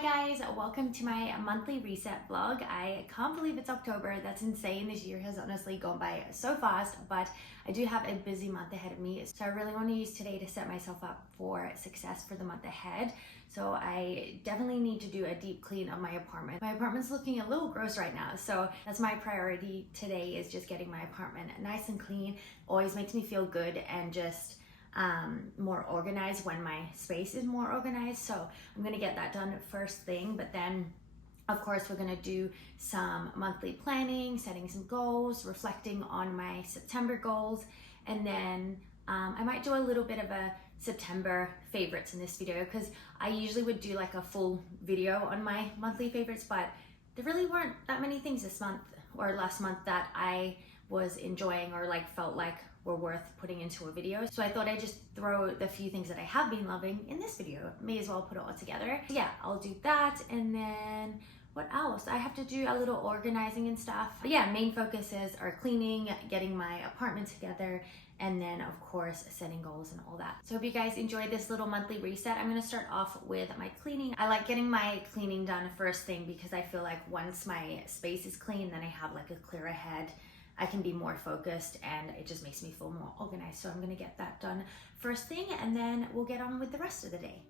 Hi guys, welcome to my monthly reset vlog. I can't believe it's October. That's insane. This year has honestly gone by so fast, but I do have a busy month ahead of me. So I really want to use today to set myself up for success for the month ahead. So I definitely need to do a deep clean of my apartment. My apartment's looking a little gross right now. So that's my priority today, is just getting my apartment nice and clean. Always makes me feel good and just more organized when my space is more organized. So I'm gonna get that done first thing, but then of course we're gonna do some monthly planning, setting some goals, reflecting on my September goals, and then I might do a little bit of a September favorites in this video, because I usually would do like a full video on my monthly favorites, but there really weren't that many things this month or last month that I was enjoying or like felt like were worth putting into a video. So I thought I'd just throw the few things that I have been loving in this video. May as well put it all together. So yeah, I'll do that. And then what else? I have to do a little organizing and stuff. But yeah, main focuses are cleaning, getting my apartment together, and then of course setting goals and all that. So hope you guys enjoyed this little monthly reset. I'm gonna start off with my cleaning. I like getting my cleaning done first thing because I feel like once my space is clean, then I have like a clearer head. I can be more focused and it just makes me feel more organized. So I'm gonna get that done first thing, and then we'll get on with the rest of the day.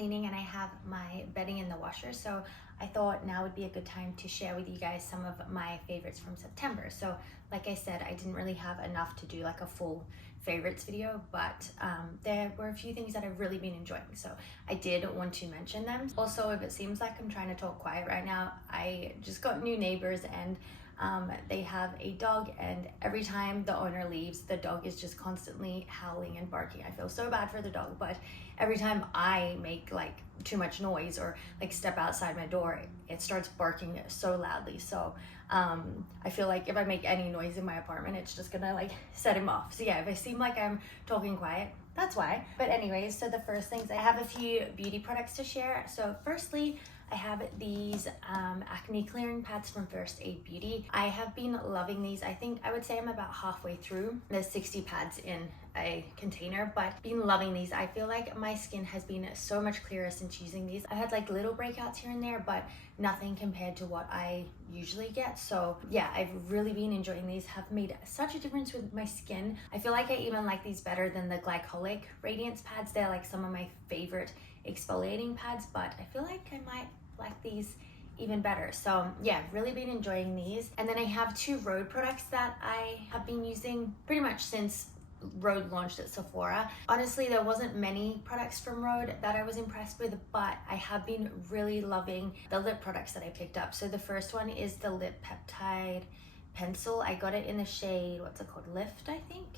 And I have my bedding in the washer, so I thought now would be a good time to share with you guys some of my favorites from September. So like I said, I didn't really have enough to do like a full favorites video, but there were a few things that I've really been enjoying, so I did want to mention them. Also, if it seems like I'm trying to talk quiet right now, I just got new neighbors, and they have a dog, and every time the owner leaves, the dog is just constantly howling and barking. I feel so bad for the dog, but every time I make like too much noise or like step outside my door, it starts barking so loudly. So I feel like if I make any noise in my apartment, it's just gonna like set him off. So yeah, if I seem like I'm talking quiet, that's why. But anyways, so the first things, I have a few beauty products to share. So firstly, I have these acne clearing pads from First Aid Beauty. I have been loving these. I think I would say I'm about halfway through. There's 60 pads in a container, but been loving these. I feel like my skin has been so much clearer since using these. I had like little breakouts here and there, but nothing compared to what I usually get. So yeah, I've really been enjoying these, have made such a difference with my skin. I feel like I even like these better than the glycolic radiance pads. They're like some of my favorite exfoliating pads, but I feel like I might like these even better. So yeah, really been enjoying these. And then I have two Rhode products that I have been using pretty much since Rhode launched at Sephora. Honestly, there wasn't many products from Rhode that I was impressed with, but I have been really loving the lip products that I picked up. So the first one is the lip peptide pencil. I got it in the shade, what's it called? Lift, I think?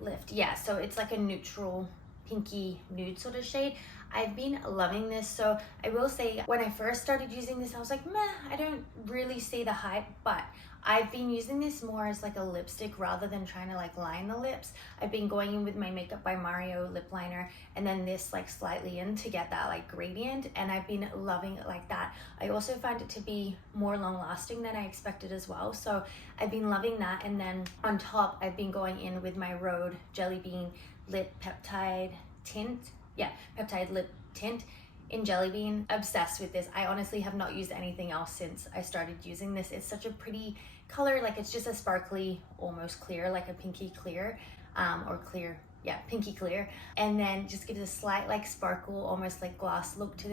Lift, yeah. So it's like a neutral pinky nude sort of shade. I've been loving this. So I will say, when I first started using this, I was like, meh, I don't really see the hype, but I've been using this more as like a lipstick rather than trying to like line the lips. I've been going in with my Makeup by Mario lip liner and then this like slightly in to get that like gradient, and I've been loving it like that. I also find it to be more long lasting than I expected as well. So I've been loving that. And then on top, I've been going in with my Rhode Jelly Bean Lip Peptide Tint. Yeah, peptide lip tint in Jelly Bean. Obsessed with this. I honestly have not used anything else since I started using this. It's such a pretty color, like it's just a sparkly, almost clear, like a pinky clear, or clear, yeah, pinky clear. And then just gives a slight like sparkle, almost like gloss look to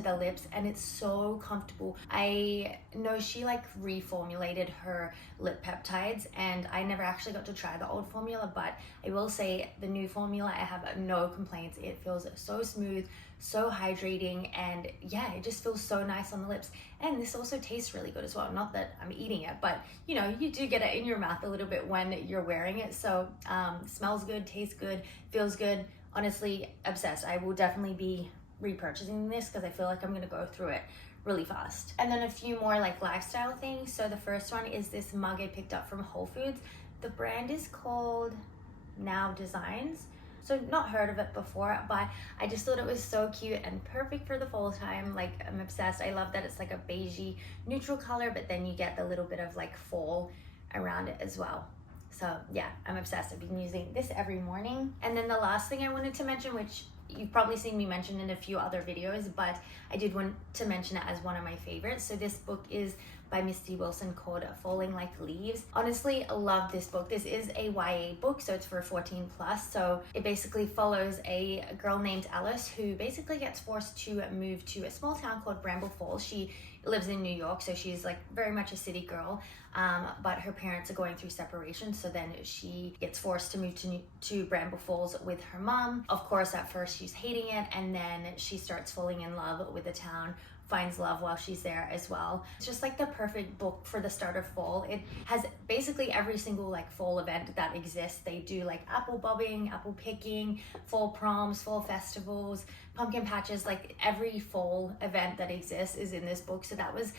the lips, and it's so comfortable. I know she like reformulated her lip peptides, and I never actually got to try the old formula, but I will say the new formula, I have no complaints. It feels so smooth, so hydrating, and yeah, it just feels so nice on the lips. And this also tastes really good as well. Not that I'm eating it, but you know, you do get it in your mouth a little bit when you're wearing it. So smells good, tastes good, feels good. Honestly, obsessed. I will definitely be repurchasing this because I feel like I'm gonna go through it really fast. And then a few more like lifestyle things. So the first one is this mug I picked up from Whole Foods. The brand is called Now Designs. So not heard of it before, but I just thought it was so cute and perfect for the fall time. Like, I'm obsessed. I love that it's like a beigey neutral color, but then you get the little bit of like fall around it as well. So yeah, I'm obsessed. I've been using this every morning. And then the last thing I wanted to mention, which you've probably seen me mention in a few other videos, but I did want to mention it as one of my favorites. So this book is by Misty Wilson called Falling Like Leaves. Honestly, I love this book. This is a YA book, so it's for 14 plus. So it basically follows a girl named Alice who basically gets forced to move to a small town called Bramble Falls. She lives in New York, so she's like very much a city girl, but her parents are going through separation, so then she gets forced to move to Bramble Falls with her mom. Of course, at first she's hating it, and then she starts falling in love with the town, finds love while she's there as well. It's just like the perfect book for the start of fall. It has basically every single like fall event that exists. They do like apple bobbing, apple picking, fall proms, fall festivals, pumpkin patches, like every fall event that exists is in this book. So that was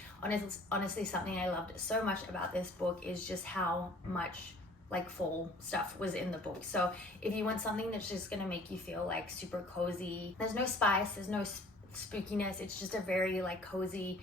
honestly something I loved so much about this book, is just how much like fall stuff was in the book. So if you want something that's just gonna make you feel like super cozy, there's no spice, there's no spookiness, it's just a very like cozy,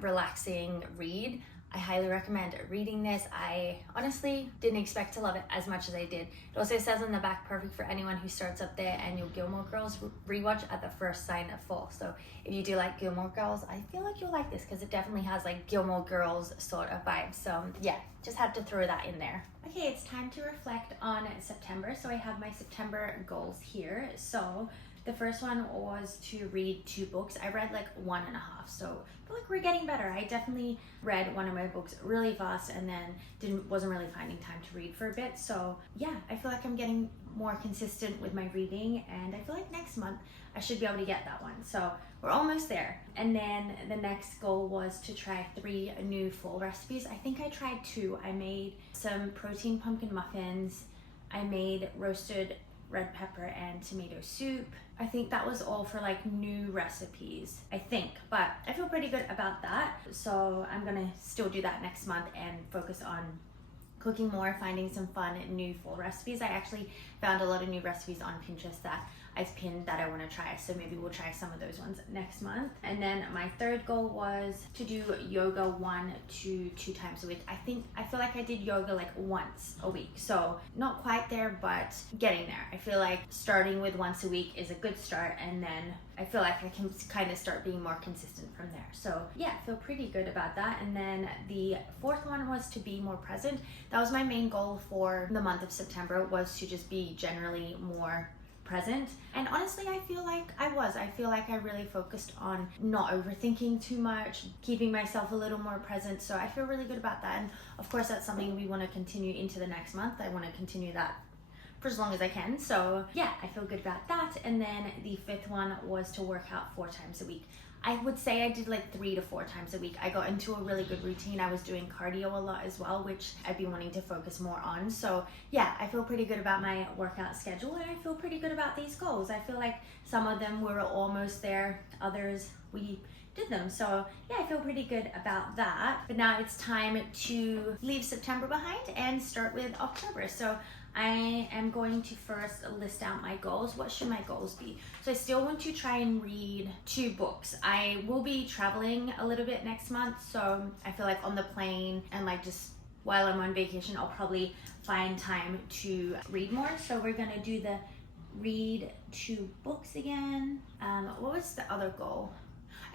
relaxing read. I highly recommend reading this. I honestly didn't expect to love it as much as I did. It also says on the back, perfect for anyone who starts up their annual Gilmore Girls rewatch at the first sign of fall. So if you do like Gilmore Girls, I feel like you'll like this because it definitely has like Gilmore Girls sort of vibes. So yeah, just had to throw that in there. Okay, it's time to reflect on September. So I have my September goals here. So the first one was to read 2 books. I read like 1.5, so I feel like we're getting better. I definitely read one of my books really fast and then wasn't really finding time to read for a bit. So yeah, I feel like I'm getting more consistent with my reading, and I feel like next month I should be able to get that one. So we're almost there. And then the next goal was to try 3 new fall recipes. I think I tried 2. I made some protein pumpkin muffins. I made roasted red pepper and tomato soup. I think that was all for like new recipes, I think, but I feel pretty good about that. So I'm gonna still do that next month and focus on cooking more, finding some fun new fall recipes. I actually found a lot of new recipes on Pinterest that I've pinned that I want to try, so maybe we'll try some of those ones next month. And then my third goal was to do yoga 1 to 2 times a week. I feel like I did yoga like once a week, so not quite there, but getting there. I feel like starting with once a week is a good start, and then I feel like I can kind of start being more consistent from there. So yeah, I feel pretty good about that. And then the fourth one was to be more present. That was my main goal for the month of September, was to just be generally more present. And honestly, I feel like I really focused on not overthinking too much, keeping myself a little more present. So I feel really good about that. And of course, that's something we want to continue into the next month. I want to continue that for as long as I can. So yeah, I feel good about that. And then the fifth one was to work out 4 times a week. I would say I did like 3 to 4 times a week. I got into a really good routine. I was doing cardio a lot as well, which I've been wanting to focus more on. So yeah, I feel pretty good about my workout schedule, and I feel pretty good about these goals. I feel like some of them were almost there, others we did them. So yeah, I feel pretty good about that. But now it's time to leave September behind and start with October. So I am going to first list out my goals. What should my goals be? So I still want to try and read 2 books. I will be traveling a little bit next month, so I feel like on the plane and like just while I'm on vacation, I'll probably find time to read more. So we're gonna do the read 2 books again. What was the other goal?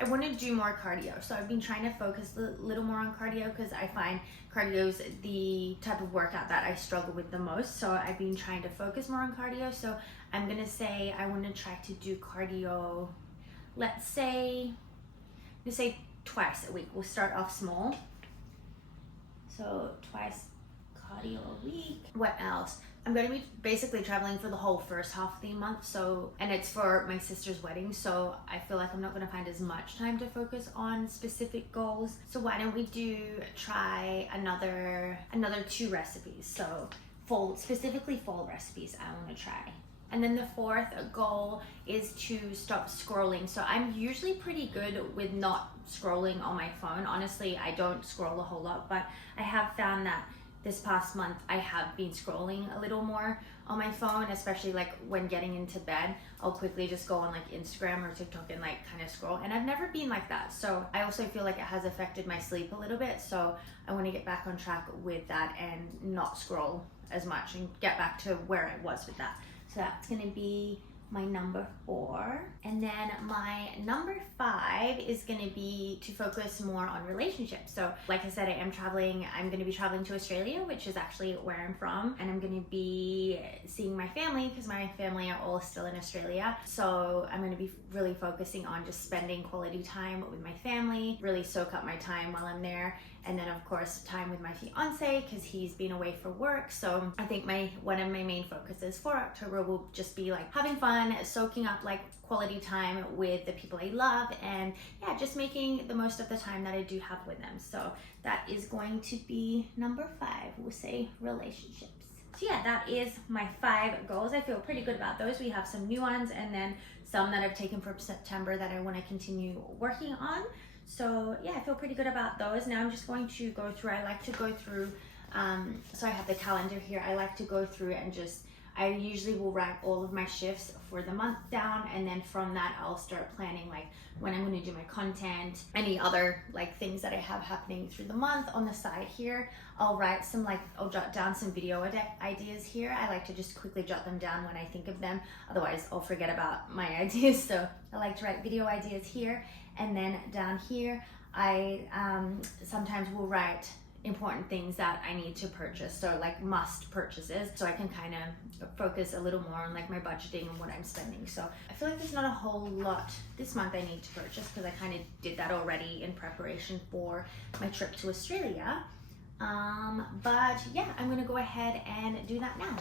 I want to do more cardio. So I've been trying to focus a little more on cardio because I find cardio is the type of workout that I struggle with the most. So I've been trying to focus more on cardio. So I'm going to say I want to try to do cardio, let's say twice a week. We'll start off small. So twice cardio a week. What else? I'm going to be basically traveling for the whole first half of the month, and it's for my sister's wedding, so I feel like I'm not going to find as much time to focus on specific goals. So why don't we try another 2 recipes? So specifically fall recipes I want to try. And then the fourth goal is to stop scrolling. So I'm usually pretty good with not scrolling on my phone. Honestly, I don't scroll a whole lot, but I have found that this past month I have been scrolling a little more on my phone, especially like when getting into bed. I'll quickly just go on like Instagram or TikTok and like kind of scroll, and I've never been like that. So I also feel like it has affected my sleep a little bit, so I want to get back on track with that and not scroll as much and get back to where I was with that. So that's going to be my number 4. And then my number 5 is going to be to focus more on relationships. So like I said, I'm going to be traveling to Australia, which is actually where I'm from, and I'm going to be seeing my family because my family are all still in Australia. So I'm going to be really focusing on just spending quality time with my family, really soak up my time while I'm there. And then of course time with my fiance because he's been away for work. So I think one of my main focuses for October will just be like having fun, soaking up like quality time with the people I love, and yeah, just making the most of the time that I do have with them. So that is going to be number 5. We'll say relationships. So yeah, that is my 5 goals. I feel pretty good about those. We have some new ones and then some that I've taken from September that I want to continue working on. So yeah, I feel pretty good about those. Now I'm just going to go through, I like to go through, so I have the calendar here. I like to go through and I usually will write all of my shifts for the month down, and then from that I'll start planning like when I'm going to do my content, any other like things that I have happening through the month. On the side here, I'll jot down some video ideas here. I like to just quickly jot them down when I think of them. Otherwise I'll forget about my ideas. So I like to write video ideas here. And then down here, I sometimes will write important things that I need to purchase, so like must purchases, so I can kind of focus a little more on like my budgeting and what I'm spending. So I feel like there's not a whole lot this month I need to purchase because I kind of did that already in preparation for my trip to Australia. But yeah, I'm gonna go ahead and do that now.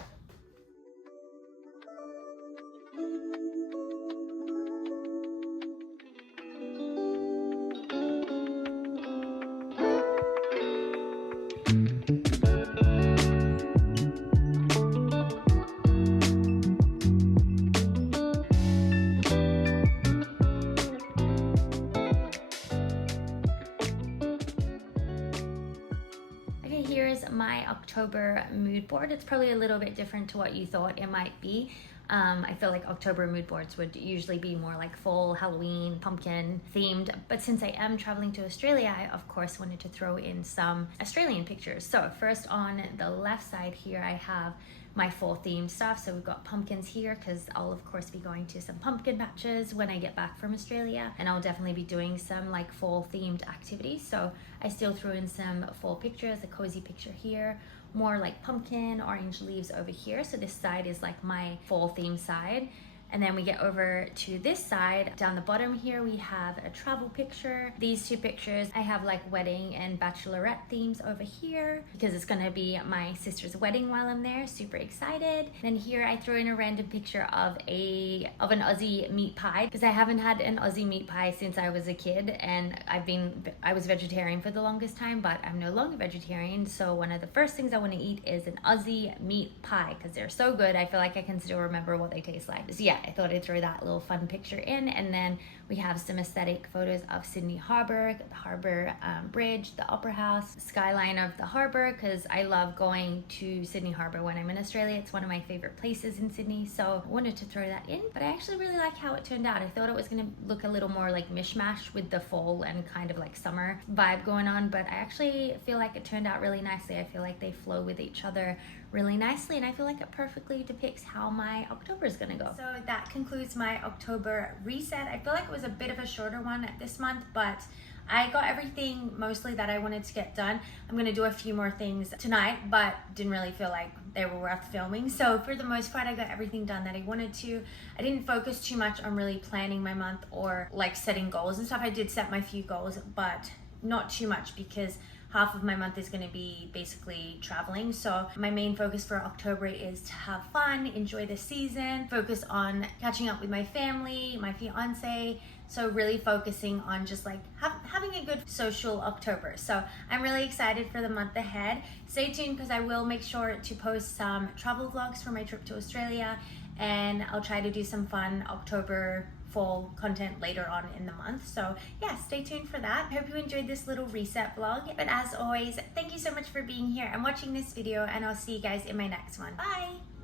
my October mood board. It's probably a little bit different to what you thought it might be. I feel like October mood boards would usually be more like fall, Halloween, pumpkin themed. But since I am traveling to Australia, I of course wanted to throw in some Australian pictures. So first on the left side here, I have my fall themed stuff. So we've got pumpkins here because I'll of course be going to some pumpkin patches when I get back from Australia, and I'll definitely be doing some like fall themed activities. So I still threw in some fall pictures, a cozy picture here, more like pumpkin, orange leaves over here. So this side is like my fall theme side. And then we get over to this side. Down the bottom here, we have a travel picture. These two pictures, I have like wedding and bachelorette themes over here because it's gonna be my sister's wedding while I'm there. Super excited. Then here I throw in a random picture of an Aussie meat pie because I haven't had an Aussie meat pie since I was a kid, and I was vegetarian for the longest time, but I'm no longer vegetarian. So one of the first things I want to eat is an Aussie meat pie because they're so good. I feel like I can still remember what they taste like. So yeah, I thought I'd throw that little fun picture in. And then we have some aesthetic photos of Sydney Harbour, the Harbour Bridge, the Opera House, skyline of the harbour, because I love going to Sydney Harbour when I'm in Australia. It's one of my favorite places in Sydney, so I wanted to throw that in. But I actually really like how it turned out. I thought it was going to look a little more like mishmash with the fall and kind of like summer vibe going on, but I actually feel like it turned out really nicely. I feel like they flow with each other really nicely, and I feel like it perfectly depicts how my October is gonna go. So that concludes my October reset. I feel like it was a bit of a shorter one this month, but I got everything mostly that I wanted to get done. I'm gonna do a few more things tonight, but didn't really feel like they were worth filming. So for the most part, I got everything done that I wanted to. I didn't focus too much on really planning my month or like setting goals and stuff. I did set my few goals, but not too much because half of my month is going to be basically traveling. So my main focus for October is to have fun, enjoy the season, focus on catching up with my family, my fiance. So really focusing on just like having a good social October. So I'm really excited for the month ahead. Stay tuned because I will make sure to post some travel vlogs for my trip to Australia, and I'll try to do some fun October fall content later on in the month. So yeah, stay tuned for that. I hope you enjoyed this little reset vlog. But as always, thank you so much for being here and watching this video, and I'll see you guys in my next one. Bye!